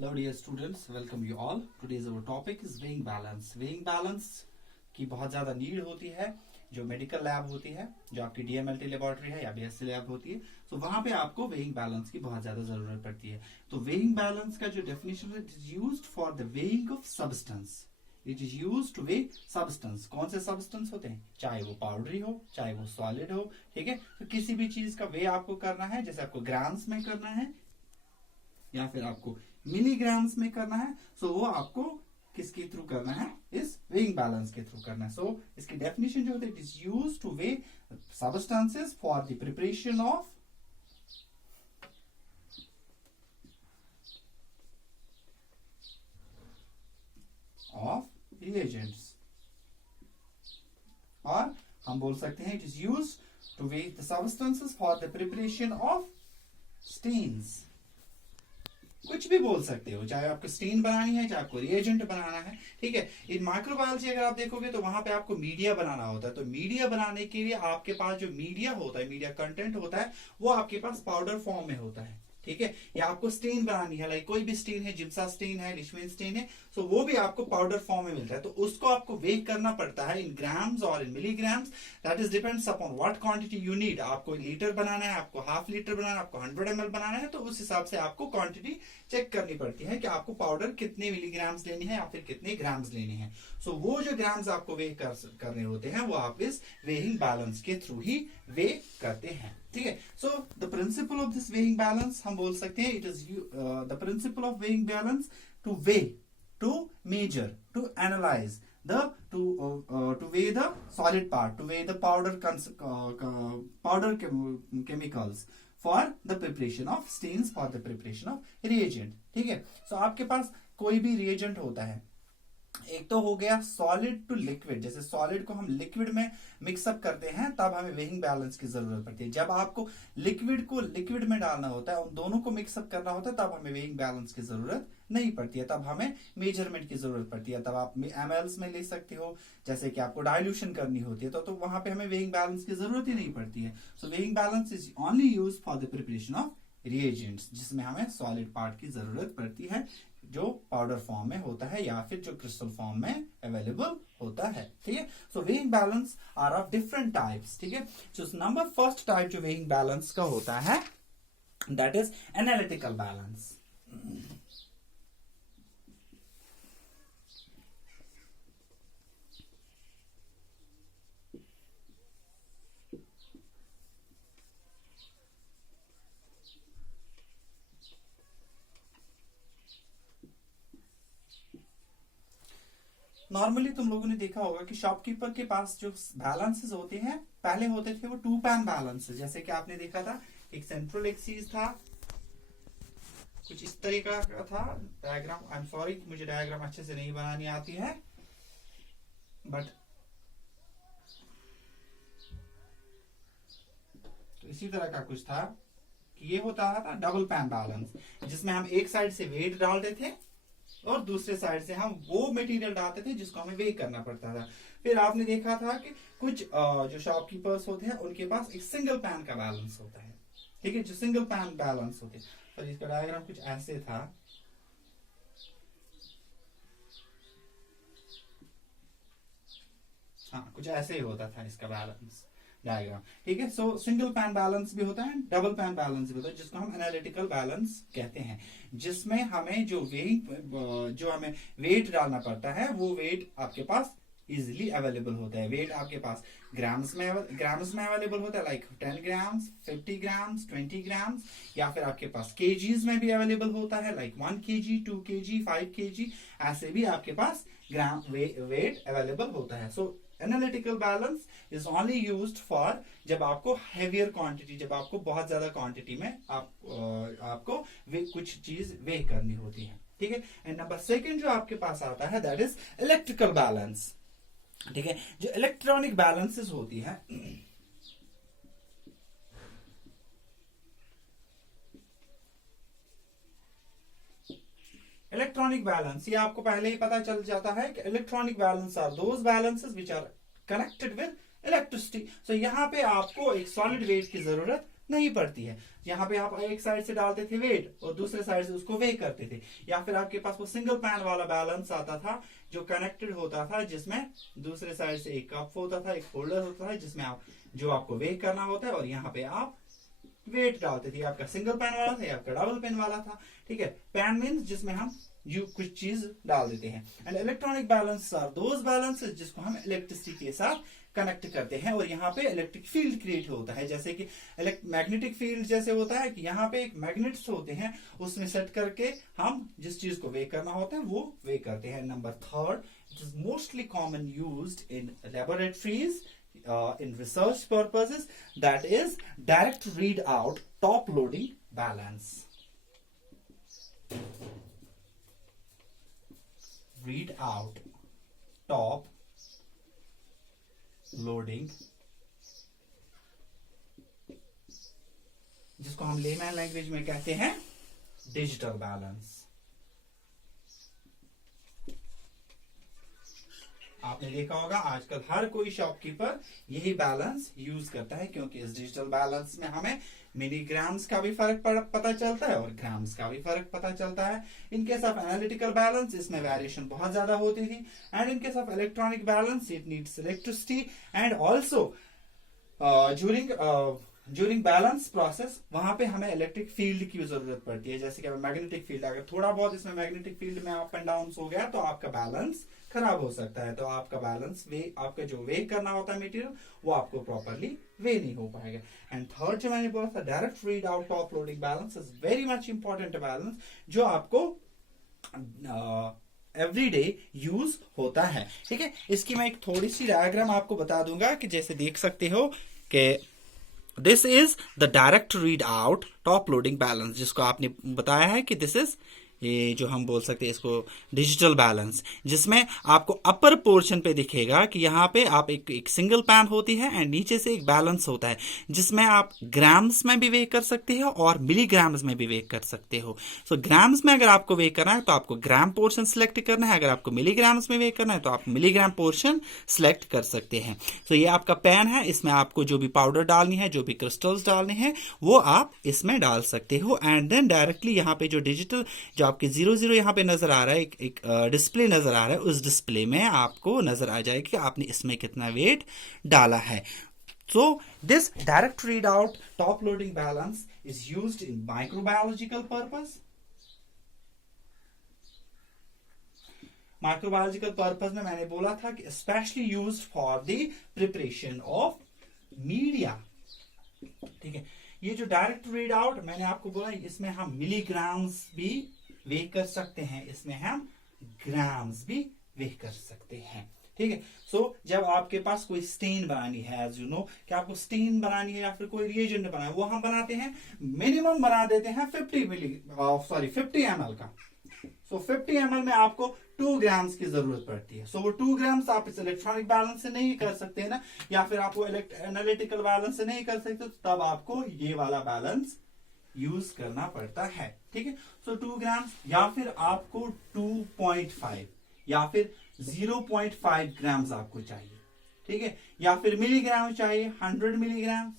Hello dear students, welcome you all. Today's our topic is weighing balance. Weighing balance की बहुत ज़्यादा need होती है जो मेडिकल लैब होती है, जो आपकी डीएमएलटी लेबोरेटरी है या बीएससी लैब होती है, तो वहां पे आपको वेइंग बैलेंस की बहुत ज्यादा जरूरत पड़ती है. तो वेइंग बैलेंस का जो डेफिनेशन है, it is used for the weighing of substance. It is used to way substance. कौन से सब्सटेंस होते हैं, चाहे वो पाउडरी हो चाहे वो सॉलिड हो, ठीक है. तो किसी भी चीज का वे आपको करना है, जैसे आपको ग्राम्स में करना है या फिर आपको मिलीग्राम्स में करना है, सो वो आपको किसके थ्रू करना है, इस वेइंग बैलेंस के थ्रू करना है. सो इसकी डेफिनेशन जो होती है, it is used to weigh substances for the preparation of reagents. और हम बोल सकते हैं it is used to weigh the substances for the preparation of stains. कुछ भी बोल सकते हो, चाहे आपको स्टेन बनानी है चाहे आपको रिएजेंट बनाना है, ठीक है. इन माइक्रोबायोलॉजी अगर आप देखोगे तो वहां पे आपको मीडिया बनाना होता है. तो मीडिया बनाने के लिए आपके पास जो मीडिया होता है, मीडिया कंटेंट होता है, वो आपके पास पाउडर फॉर्म में होता है, ठीक है. या आपको स्टेन बनानी है, लाइक कोई भी स्टेन है, जिप्सा स्टेन है, लिशमेन स्टेन है, सो वो भी आपको पाउडर फॉर्म में मिलता है. तो उसको आपको वेट करना पड़ता है इन ग्राम्स और in milligrams. That is depends upon what quantity you need. आपको लीटर बनाना है, आपको हाफ लीटर बनाना है, आपको 100 ml बनाना है, तो उस हिसाब से आपको क्वांटिटी चेक करनी पड़ती है कि आपको पाउडर कितने मिलीग्राम्स लेनी है या फिर कितने ग्राम्स लेने हैं. सो वो जो ग्राम्स आपको वे करने होते हैं, वो आप इस वेइंग बैलेंस के थ्रू ही वे करते हैं, ठीक है. So the principle of this weighing balance हम बोल सकते हैं, it is the principle of weighing balance two way, to measure, to analyze to weigh the solid part, to weigh the powder chemicals for the preparation of stains, for the preparation of reagent, ठीक है. सो आपके पास कोई भी reagent होता है, एक तो हो गया सॉलिड टू लिक्विड. जैसे सॉलिड को हम लिक्विड में मिक्सअप करते हैं, तब हमें वेइंग बैलेंस की जरूरत पड़ती है. जब आपको लिक्विड को लिक्विड में डालना होता है, उन दोनों को मिक्सअप करना होता है, तब हमें वेइंग बैलेंस की जरूरत नहीं पड़ती है. तब हमें मेजरमेंट की जरूरत पड़ती है. तब आप mls में ले सकते हो. जैसे कि आपको डाइल्यूशन करनी होती है, तो वहां पे हमें वेइंग बैलेंस की जरूरत ही नहीं पड़ती है. So weighing balance is only use for the preparation of reagents, जिसमें हमें सॉलिड पार्ट की जरूरत पड़ती है, जो पाउडर फॉर्म में होता है या फिर जो क्रिस्टल फॉर्म में अवेलेबल होता है, ठीक है. So weighing balance are of different types, ठीक है. जो नंबर फर्स्ट टाइप जो वेइंग बैलेंस का होता है, that is analytical balance. Normally तुम लोगों ने देखा होगा कि शॉपकीपर के पास जो बैलेंसेस होते हैं, पहले होते थे वो 2 पैन बैलेंसेस. जैसे कि आपने देखा था, एक सेंट्रल एक्सीस था, कुछ इस तरीका का था डायग्राम. आई एम सॉरी, मुझे डायग्राम अच्छे से नहीं बनानी आती है, बट तो इसी तरह का कुछ था कि ये होता था डबल पैन बैलेंस, जिसमें हम एक साइड से वेट डालते थे और दूसरे साइड से हम वो मटेरियल डालते थे जिसको हमें वेट करना पड़ता था. फिर आपने देखा था कि कुछ जो शॉपकीपर्स होते हैं, उनके पास एक सिंगल पैन का बैलेंस होता है, ठीक है. जो सिंगल पैन बैलेंस होते हैं, तो इसका डायग्राम कुछ ऐसे था. हाँ, कुछ ऐसे ही होता था इसका बैलेंस डायग्राम, ठीक है. सो सिंगल पैन बैलेंस भी होता है, डबल पैन बैलेंस भी होता है, जिसको हम एनालिटिकल बैलेंस कहते हैं, जिसमें हमें जो हमें वेट डालना पड़ता है, वो वेट आपके पास इजिली अवेलेबल होता है. वेट आपके पास ग्राम्स में अवेलेबल होता है, लाइक 10 ग्राम्स, 50 ग्राम्स, 20 ग्राम्स, या फिर आपके पास केजीज में भी अवेलेबल होता है, लाइक 1 kg, 2 kg, 5 kg, ऐसे भी आपके पास ग्राम वेट अवेलेबल होता है. So analytical balance is only used for जब आपको हेवियर क्वांटिटी, जब आपको बहुत ज्यादा क्वांटिटी में आपको कुछ चीज वे करनी होती है, ठीक है. एंड नंबर सेकंड जो आपके पास आता है, दैट इज इलेक्ट्रिकल बैलेंस, ठीक है. जो इलेक्ट्रॉनिक बैलेंसेस होती है, इलेक्ट्रॉनिक बैलेंस, ये आपको पहले ही पता चल जाता है कि electronic balance are those balances which are connected with electricity. So यहाँ पे आपको एक सॉलिड वेट की जरूरत नहीं पड़ती है। यहाँ पे आप एक साइड से डालते थे वेट और दूसरे साइड से उसको वे करते थे, या फिर आपके पास वो सिंगल पैन वाला बैलेंस आता था जो कनेक्टेड होता था, जिसमें दूसरे साइड से एक कप होता था, एक होल्डर होता था जिसमें आप जो आपको वे करना होता है, और यहाँ पे आप वेट डालते थे। आपका सिंगल पेन वाला था या आपका डबल पेन वाला था, ठीक है। पेन मीन्स जिसमें हम कुछ चीज डाल देते हैं। And electronic balance are those balances जिसको हम इलेक्ट्रिसिटी के साथ कनेक्ट करते हैं, और यहाँ पे इलेक्ट्रिक फील्ड क्रिएट होता है, जैसे कि मैग्नेटिक फील्ड जैसे होता है कि यहाँ पे एक मैग्नेट्स होते हैं, उसमें सेट करके हम जिस चीज को वे करना होता है वो वे करते हैं। Number third, it is mostly common used in laboratories in research purposes, that is direct read out top loading balance. Read out top loading, जिसको हम लेमैन लैंग्वेज में कहते हैं डिजिटल बैलेंस। आपने देखा होगा आजकल हर कोई शॉपकीपर यही बैलेंस यूज करता है, क्योंकि इस डिजिटल बैलेंस में हमें मिलीग्राम्स का भी फर्क पता चलता है और ग्राम्स का भी फर्क पता चलता है। In case of analytical balance इसमें वेरिएशन बहुत ज्यादा होती थी, and in case of electronic balance it needs electricity, and also during balance process वहां पे हमें इलेक्ट्रिक फील्ड की जरूरत पड़ती है, जैसे कि मैग्नेटिक फील्ड, अगर थोड़ा बहुत इसमें मैग्नेटिक फील्ड में अप एंड डाउन हो गया तो आपका बैलेंस खराब हो सकता है, तो आपका बैलेंस आपका जो वे करना होता है मटेरियल वो आपको प्रॉपरली वे नहीं हो पाएगा। एंड थर्ड जो मैंने बोला था direct read out top loading balance is very much important balance, जो आपको एवरीडे यूज होता है, ठीक है। इसकी मैं एक थोड़ी सी डायग्राम आपको बता दूंगा कि जैसे देख सकते हो कि this is the direct read out top loading balance, जिसको आपने बताया है कि दिस इज ये जो हम बोल सकते हैं इसको डिजिटल बैलेंस, जिसमें आपको अपर पोर्शन पे दिखेगा कि यहाँ पे आप एक सिंगल पैन होती है एंड नीचे से एक बैलेंस होता है, जिसमें आप ग्राम्स में भी वे कर सकते हो और मिलीग्राम्स में भी वे कर सकते हो। सो ग्राम्स में अगर आपको वे करना है तो आपको ग्राम पोर्शन सिलेक्ट करना है, अगर आपको मिलीग्राम्स में वे करना है तो आप मिलीग्राम पोर्शन सिलेक्ट कर सकते हैं। सो ये आपका पैन है, इसमें आपको जो भी पाउडर डालनी है, जो भी क्रिस्टल्स डालने हैं वो आप इसमें डाल सकते हो, एंड देन डायरेक्टली यहाँ पे जो डिजिटल जो आपके 00 यहाँ पे नजर आ रहा है, एक डिस्प्ले नजर आ रहा है, उस डिस्प्ले में आपको नजर आ जाएगा कि आपने इसमें कितना वेट डाला है। So this direct readout top loading balance is used in microbiological purpose. Microbiological purpose में मैंने बोला था कि especially used for the preparation of media, ठीक है। ये जो डायरेक्ट रीड आउट मैंने आपको बोला, इसमें हम मिलीग्राम्स भी वे कर सकते हैं, इसमें हम ग्राम्स भी वे कर सकते हैं, ठीक है। सो जब आपके पास कोई स्टेन बनानी है, एज यू नो कि आपको स्टेन बनानी है या फिर कोई रिएजेंट बनाना है, वो हम बनाते हैं मिनिमम बना देते हैं 50 ml का। सो 50 ml में आपको 2 ग्राम्स की जरूरत पड़ती है। सो वो 2 ग्राम्स आप इस इलेक्ट्रॉनिक बैलेंस से नहीं कर सकते ना, या फिर आप वो एनालिटिकल बैलेंस से नहीं कर सकते, तो तब आपको ये वाला बैलेंस यूज करना पड़ता है, ठीक है। सो 2 ग्राम्स या फिर आपको 2.5 या फिर 0.5 ग्राम्स आपको चाहिए, ठीक है, या फिर मिलीग्राम चाहिए 100 मिलीग्राम,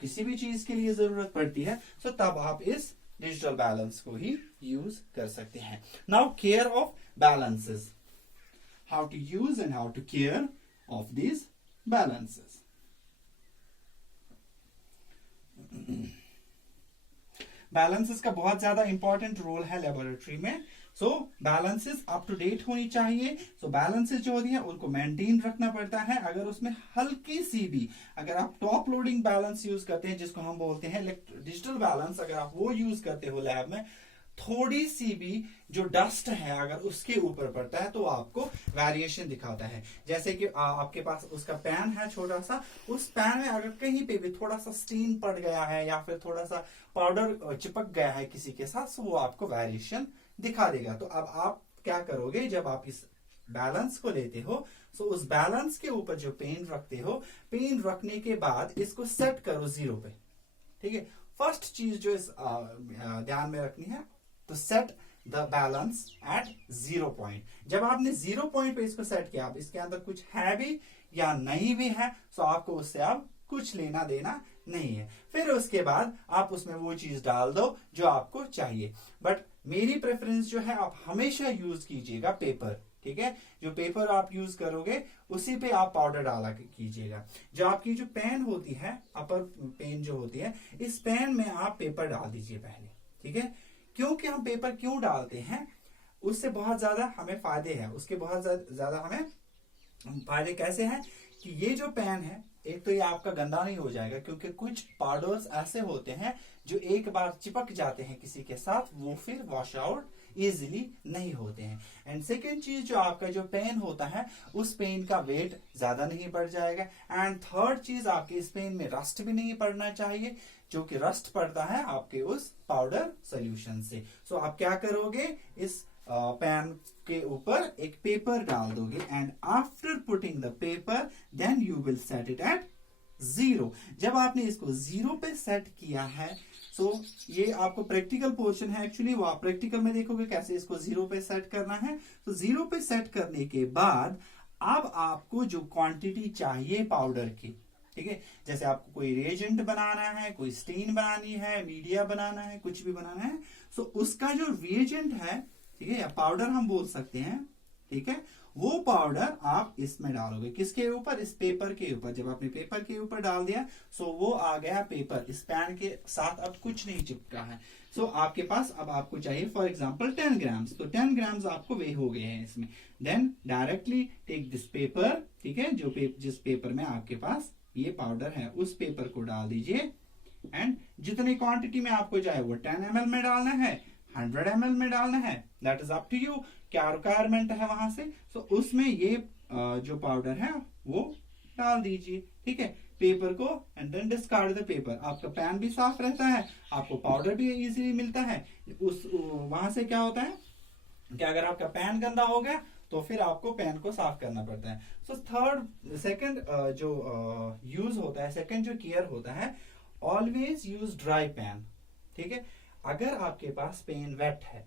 किसी भी चीज के लिए जरूरत पड़ती है, सो तब आप इस डिजिटल बैलेंस को ही यूज कर सकते हैं। Now care of balances, how to use and how to care of these balances. Balances का बहुत ज्यादा इंपॉर्टेंट रोल है लेबोरेटरी में। So balances up to date होनी चाहिए। सो बैलेंसेस जो होती है उनको मेंटेन रखना पड़ता है। अगर उसमें हल्की सी भी, अगर आप टॉप लोडिंग बैलेंस यूज करते हैं जिसको हम बोलते हैं डिजिटल बैलेंस, अगर आप वो यूज करते हो लैब में, थोड़ी सी भी जो डस्ट है अगर उसके ऊपर पड़ता है तो आपको वेरिएशन दिखाता है। जैसे कि आपके पास उसका पैन है छोटा सा, उस पैन में अगर कहीं पे भी थोड़ा सा स्टीन पड़ गया है या फिर थोड़ा सा पाउडर चिपक गया है किसी के साथ, तो वो आपको वेरिएशन दिखा देगा। तो अब आप क्या करोगे, जब आप इस बैलेंस को लेते हो तो उस बैलेंस के ऊपर जो पेन रखते हो, पेन रखने के बाद इसको सेट करो 0 पे, ठीक है। फर्स्ट चीज जो इस ध्यान में रखनी है, तो set the balance at 0 point. जब आपने 0 पॉइंट पे इसको सेट किया, आप इसके अंदर कुछ है भी या नहीं भी है, तो आपको उससे अब कुछ लेना देना नहीं है। फिर उसके बाद आप उसमें वो चीज डाल दो जो आपको चाहिए। बट मेरी प्रेफरेंस जो है, आप हमेशा यूज कीजिएगा पेपर, ठीक है। जो पेपर आप यूज करोगे उसी पे आप पाउडर डाला कीजिएगा। जो आपकी जो पेन होती है, अपर पेन जो होती है, इस पेन में आप पेपर डाल दीजिए पहले, ठीक है। क्योंकि हम पेपर क्यों डालते हैं, उससे बहुत ज्यादा हमें फायदे हैं, उसके बहुत ज्यादा हमें फायदे कैसे हैं कि ये जो पेन है, एक तो ये आपका गंदा नहीं हो जाएगा, क्योंकि कुछ पाउडर्स ऐसे होते हैं जो एक बार चिपक जाते हैं किसी के साथ, वो फिर वॉश आउट इजिली नहीं होते हैं। एंड सेकेंड चीज, जो आपका जो पेन होता है, उस पेन का वेट ज्यादा नहीं बढ़ जाएगा। एंड थर्ड चीज, आपके इस पेन में रस्ट भी नहीं पड़ना चाहिए, जो कि रस्ट पड़ता है आपके उस पाउडर सोल्यूशन से। सो आप क्या करोगे, इस पैन के ऊपर एक पेपर डाल दोगे, and after putting the paper then you will set it at 0। जब आपने इसको 0 पे सेट किया है, सो ये आपको प्रैक्टिकल पोर्शन है एक्चुअली, वो आप प्रैक्टिकल में देखोगे कैसे इसको 0 पे सेट करना है। तो 0 पे सेट करने के बाद अब आपको जो क्वांटिटी चाहिए पाउडर की, ठीक है, जैसे आपको कोई रिएजेंट बनाना है, कोई स्टेन बनानी है, मीडिया बनाना है, कुछ भी बनाना है, सो उसका जो रिएजेंट है, ठीक है, या पाउडर हम बोल सकते हैं, ठीक है, वो पाउडर आप इसमें डालोगे। किसके ऊपर, इस पेपर के ऊपर। जब आपने पेपर के ऊपर डाल दिया, सो वो आ गया पेपर, इस पैन के साथ अब कुछ नहीं चिपका है। सो आपके पास अब आपको चाहिए फॉर एग्जांपल 10 ग्राम्स, तो 10 ग्राम्स आपको वे हो गए हैं इसमें। Then directly take this paper, ठीक है, जिस पेपर में आपके पास ये पाउडर है, उस पेपर को डाल दीजिए। एंड जितनी क्वांटिटी में आपको चाहे वो 10 ml में डालना है, 100 ml में डालना है, that is up to you, क्या रिक्वायरमेंट है वहां से। सो उसमें ये जो पाउडर है वो डाल दीजिए, ठीक है, पेपर को, and then discard the paper. आपका पैन भी साफ रहता है, आपको पाउडर भी इजीली मिलता है। उस वहां से क्या होता है कि अगर आपका पैन गंदा हो गया तो फिर आपको पैन को साफ करना पड़ता है। सो सेकंड जो यूज होता है, सेकंड जो केयर होता है, ऑलवेज यूज ड्राई पैन, ठीक है। अगर आपके पास पेन वेट है,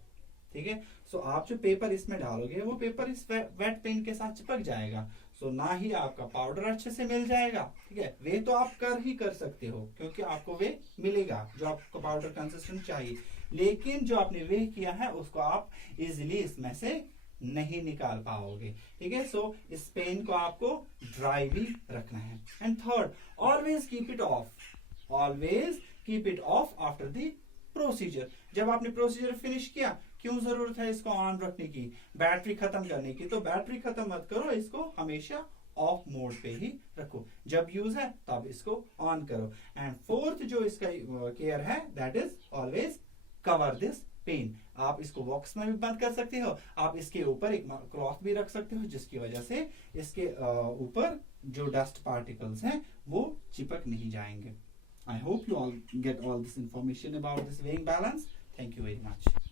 ठीक है, सो आप जो पेपर इसमें डालोगे, वो पेपर इस वेट पेन के साथ चिपक जाएगा। सो ना ही आपका पाउडर अच्छे से मिल जाएगा, ठीक है। वे तो आप कर सकते हो, क्योंकि आपको वे मिलेगा जो आपको पाउडर कंसिस्टेंट चाहिए, लेकिन जो आपने वे किया है उसको आप इजिली इसमें से नहीं निकाल पाओगे, ठीक है। सो इस पेन को आपको ड्राई भी रखना है। And third, always keep it of, always keep it of after the procedure. जब आपने प्रोसीजर फिनिश किया, क्यों जरूरत है इसको ऑन रखने की, बैटरी खत्म करने की, तो बैटरी खत्म मत करो, इसको हमेशा ऑफ मोड पे ही रखो। जब यूज है तब इसको ऑन करो। एंड फोर्थ जो इसका केयर है, that is always cover this pan. आप इसको बॉक्स में भी बंद कर सकते हो, आप इसके ऊपर एक क्लॉथ भी रख सकते हो, जिसकी वजह से इसके ऊपर जो डस्ट पार्टिकल्स हैं वो चिपक नहीं जाएंगे। I hope you all get all this information about this weighing balance. Thank you very much.